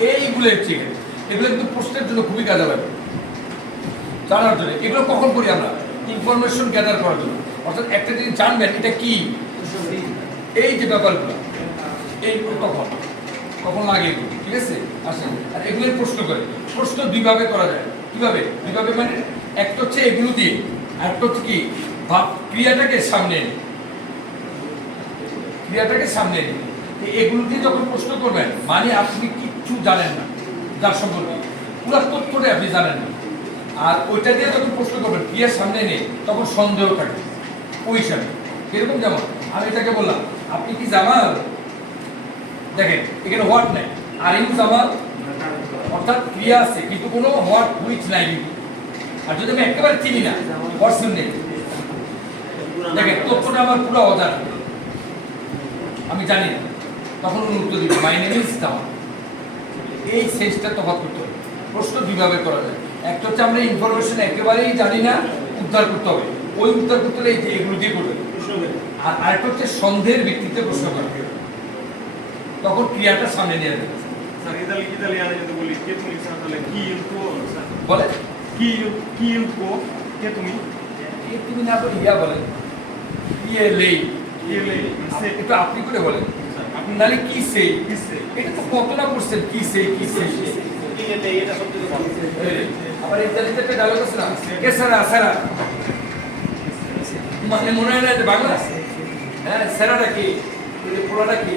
এইগুলো এখানে। এগুলো কিন্তু প্রশ্নের জন্য খুবই কাজে লাগে জানার জন্য। এগুলো কখন করি আমরা? ইনফরমেশন গ্যাদার করার জন্য। অর্থাৎ একটা জিনিস জানবেন, এটা কি? এই যে ব্যাপারগুলো। এইগুলো কখন? কখন লাগে এগুলো? ঠিক আছে? আসেন। আর এগুলোই প্রশ্ন করে। প্রশ্ন দুইভাবে করা যায়। কীভাবে? দুইভাবে মানে একটা হচ্ছে এগুলো দিয়ে, আর একটা হচ্ছে কি? ভাব ক্রিয়াটাকে সামনে এনে। ক্রিয়াটাকে সামনে এনে। এগুলো দিয়ে যখন প্রশ্ন করবেন মানে আপনি কিচ্ছু জানেন না, যার সম্পর্কে। পুরো তথ্যটা আপনি জানেন না। আর ওইটা দিয়ে যখন প্রশ্ন করবেন ক্রিয়ার সামনে নেই, তখন সন্দেহ থাকে। ওই হিসাবে। কীরকম যেমন, আমি এটাকে বললাম, আপনি কি জামাল? দেখেন, এখানে হোয়াট নাই। আর ইউ জামাল, অর্থাৎ ক্রিয়া আছে, কিন্তু কোনো হোয়াট হুইচ নাই কিন্তু। আর যদি আমি একেবারে চিনি না পার্সন নেই। দেখেন, তথ্যটা আমার পুরো অজানা। আমি জানি না। তখন উত্তর দিবে মাই নেম ইজ জামাল। এই সেন্সটা তফাৎ করতে হবে। প্রশ্ন দুইভাবে করা যায়। একটা হচ্ছে আমরা ইনফরমেশন একেবারেই জানি না উদ্ধার করতে হবে। ওই উদ্ধার করতে হলে এই যে এগুলো দিয়ে করবে আর আরেকটা হচ্ছে সন্দেহের ভিত্তিতে প্রশ্ন করা। তখন ক্রিয়াটা সামনে নিয়ে যাবে বলি? কে কি কি তুমি? তুমি না বলে ইয়া বলেন। ইয়ে লেই। একটু আপনি করে বলেন। নালে কি সেই এটা তো কত করছেন, কি সেই কি সেই? আবার একটা ডায়লগ আছে না? কে সারা সারা? মানে মনে হয় না বাংলা? হ্যাঁ সেরাটা কি? পোড়াটা কি?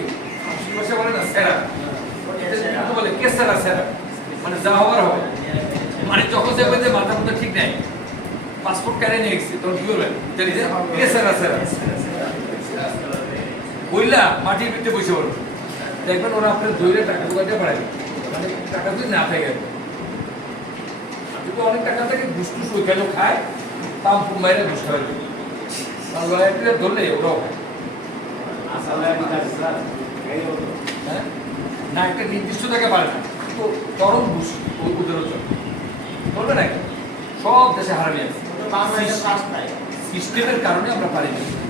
বলে না, সেরা। এটা বলে, কে সেরা সেরা? মানে যা হওয়ার হবে। মানে যখন দেখবে যে মাথা মতো ঠিক নাই পাসপোর্ট কেড়ে নিয়ে গেছি, তখন কি বলবেন যে কে সেরা সেরা? বইলা মাটির ভিতরে বসে পড়বে দেখবেন ওরা আপনার দৈরে টাকা ঢুকাতে পারে। মানে টাকা যদি না থাকে। কিন্তু অনেক টাকা থেকে ঘুষ টুস ওইখানেও খায় পাম্প মাইরে ঘুষ খায় আর লয়ালটিরা ধরলে ওরাও খায়। হ্যাঁ? না একটা নির্দিষ্ট জায়গায় পারে না। তো চরম ঘুষ ও- ওদের জন্য বলবে না সব দেশে হারাবি আছে। সিস্টেমের কারণে আমরা পারি না।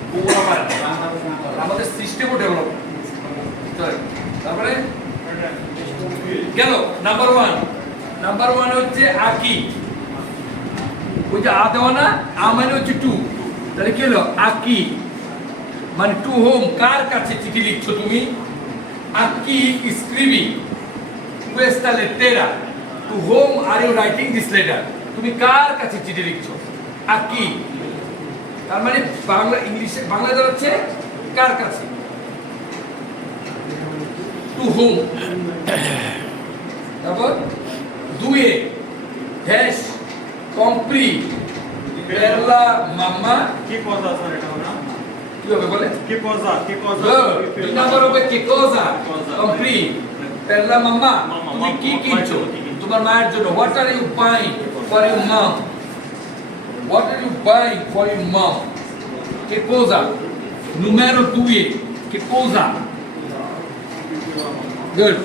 আমাদের সিস্টেমও ডেভেলপ তারপরে গেল নাম্বার ওয়ান নাম্বার ওয়ান হচ্ছে আকি। ওই যে আ দেওয়া না, আ মানে হচ্ছে টু তাহলে কি হলো? আকি। মানে টু হোম কার কাছে চিঠি লিখছো তুমি? আকি, স্ক্রিবিং। Questa lettera to whom are you writing this letter? তুমি কার কাছে চিঠি লিখছো? আকি। তার মানে বাংলা ইংলিশে বাংলা দাঁড়াচ্ছে কার কাছে? টু হোম তারপর দুয়ে ড্যাশ কম্প্রি পেরলা মাম্মা কি কথা স্যার এটা না কি হবে বলে? কি কি. Per la mamma. Mamma, তুমি কি কিনছো? তোমার মায়ের জন্য। What are you buying for your mom what are you buying for your mom che cosa numero 2 che cosa good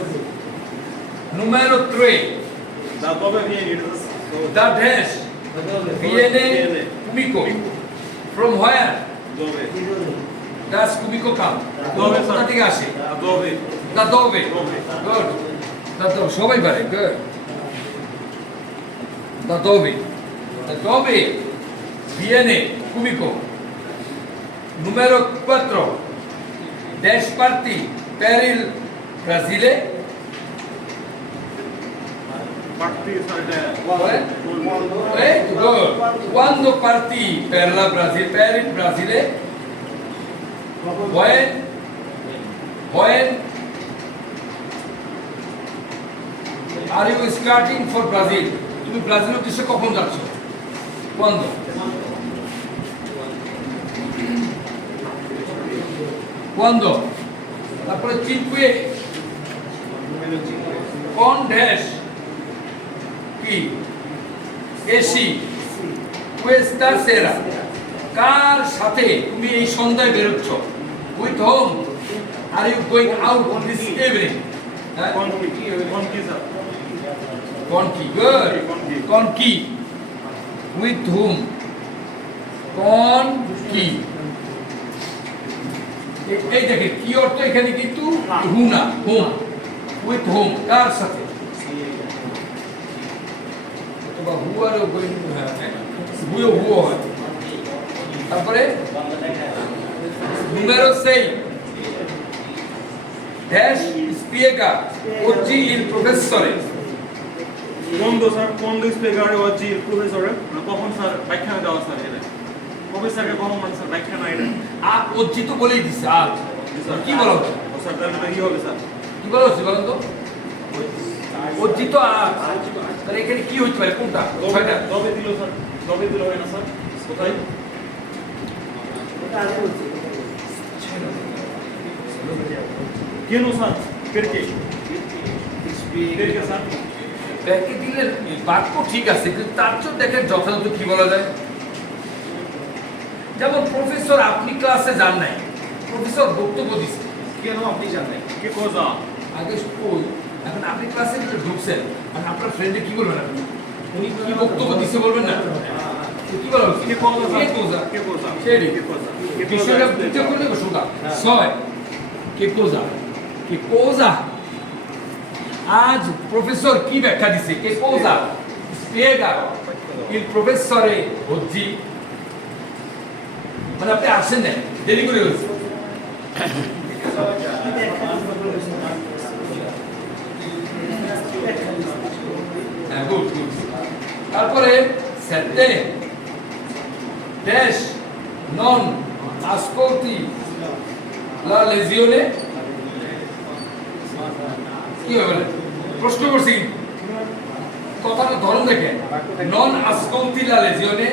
numero 3 Da dove vieni? da dash viene cubico from where Dove? das cubico come Dove, কোথা থেকে আসে Da dove? Da dove? Dove? Good. Da dove? সবাই পারে good. Da dove? Da dove viene cubico? Numero 4. Dash parti per il Brasile? Eh? Quando partì per la Brasile, per il Brasile? When? When? Are you starting for Brazil? তুমি Brazil উদ্দেশ্যে কখন যাচ্ছ Quando? Quando? তারপরে চিনকুয়ে কোন dash কি? AC. questa sera কার সাথে তুমি এই সন্ধ্যায় বেরোচ্ছ? With whom are you going out this evening কোন কি? কোন কি? উইথ হোম কোন কি? এই দেখেন কি অর্থ এখানে কিন্তু? হু হোম উইথ হোম কার সাথে? অথবা হু আর হুয়ে হুও হয় তারপরে? número 6 ড্যাশ স্পিয়েকা ওজি ইল প্রফেসরে কোন দো কোন দো স্পিয়েকার ওজি ইল প্রফেসরে কখন স্যার ব্যাখ্যা দেওয়া স্যার এটা স্যার ব্যাখ্যা না এটা আর বলেই দিছে আজ কি বলা? হচ্ছে ও স্যার তাহলে কি হবে স্যার কি বলা হচ্ছে বলেন তো আজ তাহলে এখানে কি হইতে পারে? কোনটা? ছয়টা? দবে দিল স্যার। দবে দিল হয় না স্যার। কোথায়? কেন স্যার? স্যার? ব্যাকে দিলে বাক্য ঠিক আছে কিন্তু তার জন্য দেখেন যথাযথ কি বলা যায়? যেমন প্রফেসর আপনি ক্লাসে যান নাই প্রফেসর বক্তব্য দিচ্ছে কেন আপনি জানেন কে কোজা আগে কই এখন আপনি ক্লাসে একটু ঢুকছেন আর আপনার ফ্রেন্ডে কি বলবেন আপনি? উনি কি বক্তব্য দিচ্ছে বলবেন না? কি বলা হচ্ছে কে কোজা কে কোজা কে কোজা সেটি কে কোজা বিষয়টা বুঝতে করলে শোনা ছয় কে কোজা কে কোজা আজ প্রফেসর কি ব্যাখ্যা দিছে? কে কোজা il professore oggi মানে আপনি আসেন না দেরি করে হয়েছে। হ্যাঁ তারপরে dash non ascolti la lesione কি হবে? প্রশ্ন করছি। কথাটা ধরন দেখে নন ascolti la lesione